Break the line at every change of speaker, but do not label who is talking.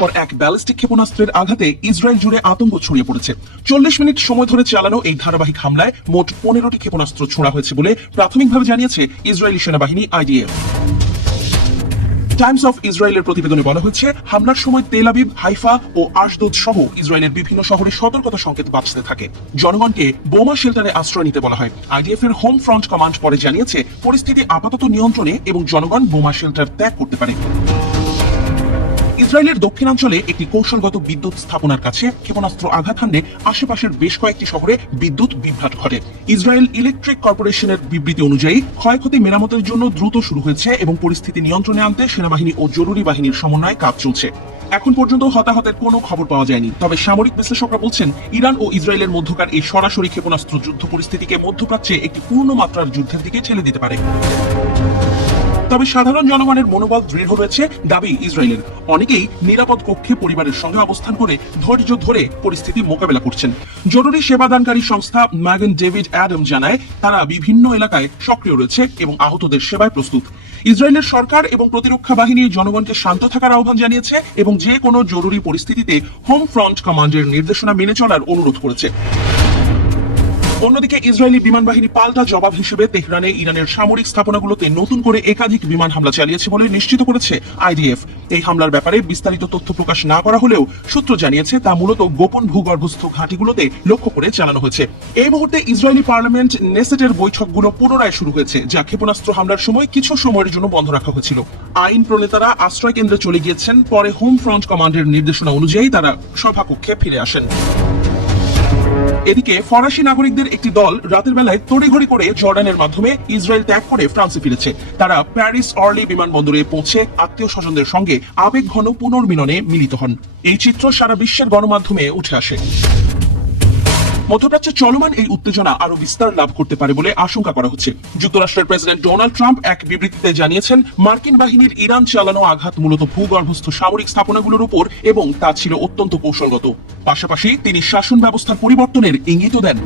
পর এক ব্যালিস্টিক ক্ষেপণাস্ত্রের আঘাতে ইসরায়েল জুড়ে আতঙ্ক ছড়িয়ে পড়েছে। চল্লিশ মিনিট সময় ধরে চালানো এই ধারাবাহিক হামলায় মোট পনেরোটি ক্ষেপণাস্ত্র ছোড়া হয়েছে বলে প্রাথমিকভাবে জানিয়েছে ইসরায়েলি সেনাবাহিনী আইডিএফ। টাইমস অফ ইসরায়েলের প্রতিবেদনে বলা হয়েছে হামলার সময় তেল আবিব, হাইফা ও আশদুদ সহ ইসরায়েলের বিভিন্ন শহরে সতর্কতা সংকেত বাঁচতে থাকে। জনগণকে বোমা শেল্টারে আশ্রয় নিতে বলা হয়। আইডিএফ এর হোম ফ্রন্ট কমান্ড পরে জানিয়েছে, পরিস্থিতি আপাতত নিয়ন্ত্রণে এবং জনগণ বোমা শেল্টার ত্যাগ করতে পারে। ইসরায়েলের দক্ষিণাঞ্চলে একটি কৌশলগত বিদ্যুৎ স্থাপনার কাছে ক্ষেপণাস্ত্র আঘাত হানলে আশেপাশের বেশ কয়েকটি শহরে বিদ্যুৎ বিভ্রাট ঘটে। ইসরায়েল ইলেকট্রিক কর্পোরেশনের বিবৃতি অনুযায়ী, ক্ষয়ক্ষতি মেরামতের জন্য দ্রুত শুরু হয়েছে এবং পরিস্থিতি নিয়ন্ত্রণে আনতে সেনাবাহিনী ও জরুরি বাহিনীর সমন্বয়ে কাজ চলছে। এখন পর্যন্ত হতাহতের কোনো খবর পাওয়া যায়নি। তবে সামরিক বিশ্লেষকরা বলছেন, ইরান ও ইসরায়েলের মধ্যকার এই সরাসরি ক্ষেপণাস্ত্র যুদ্ধ পরিস্থিতিকে মধ্যপ্রাচ্যে একটি পূর্ণ মাত্রার যুদ্ধের দিকে ঠেলে দিতে পারে। তবে সাধারণ জনগণের মনোবল দৃঢ় রয়েছে দাবি ইসরায়েলের। অনেকেই নিরাপদ কক্ষে পরিবারের সঙ্গে অবস্থান করে ধৈর্য ধরে পরিস্থিতি মোকাবেলা করছেন। জরুরি সেবাদানকারী সংস্থা ম্যাগন ডেভিড অ্যাডাম জানায়, তারা বিভিন্ন এলাকায় সক্রিয় রয়েছে এবং আহতদের সেবায় প্রস্তুত। ইসরায়েলের সরকার এবং প্রতিরক্ষা বাহিনী জনগণকে শান্ত থাকার আহ্বান জানিয়েছে এবং যে কোনো জরুরি পরিস্থিতিতে হোম ফ্রন্ট কমান্ডের নির্দেশনা মেনে চলার অনুরোধ করেছে। অন্যদিকে ইসরায়েলি বিমান বাহিনী পাল্টা জবাব হিসেবে তেহরানে ইরানের সামরিক স্থাপনাগুলোতে নতুন করে একাধিক বিমান হামলা চালিয়েছে বলে নিশ্চিত করেছে আইডিএফ। এই হামলার ব্যাপারে বিস্তারিত তথ্য প্রকাশ না করা হলেও সূত্র জানিয়েছে, তা মূলত গোপন ভূগর্ভস্থ ঘাঁটিগুলোতে লক্ষ্য করে চালানো হয়েছে। এই মুহূর্তে ইসরায়েলি পার্লামেন্ট নেসেটের বৈঠকগুলো পুনরায় শুরু হয়েছে, যা ক্ষেপণাস্ত্র হামলার সময় কিছু সময়ের জন্য বন্ধ রাখা হয়েছিল। আইন প্রণেতারা আশ্রয় কেন্দ্রে চলে গিয়েছেন, পরে হোম ফ্রন্ট কমান্ডের নির্দেশনা অনুযায়ী তারা সভাকক্ষে ফিরে আসেন। এদিকে ফরাসি নাগরিকদের একটি দল রাতের বেলায় তড়িঘড়ি করে জর্ডানের মাধ্যমে ইসরায়েল ত্যাগ করে ফ্রান্সে ফিরেছে। তারা প্যারিস অর্লি বিমানবন্দরে পৌঁছে আত্মীয় স্বজনদের সঙ্গে আবেগ ঘন পুনর্মিলনে মিলিত হন। এই চিত্র সারা বিশ্বের গণমাধ্যমে উঠে আসে। মধ্যপ্রাচ্যে চলমান, এই উত্তেজনা আরও বিস্তার লাভ করতে পারে বলে আশঙ্কা করা হচ্ছে। যুক্তরাষ্ট্রের প্রেসিডেন্ট ডোনাল্ড ট্রাম্প এক বিবৃতিতে জানিয়েছেন, মার্কিন বাহিনীর ইরান চালানো আঘাত মূলত ভূগর্ভস্থ সামরিক স্থাপনাগুলোর উপর এবং তা ছিল অত্যন্ত কৌশলগত। পাশাপাশি তিনি শাসন ব্যবস্থার পরিবর্তনের ইঙ্গিতও দেন।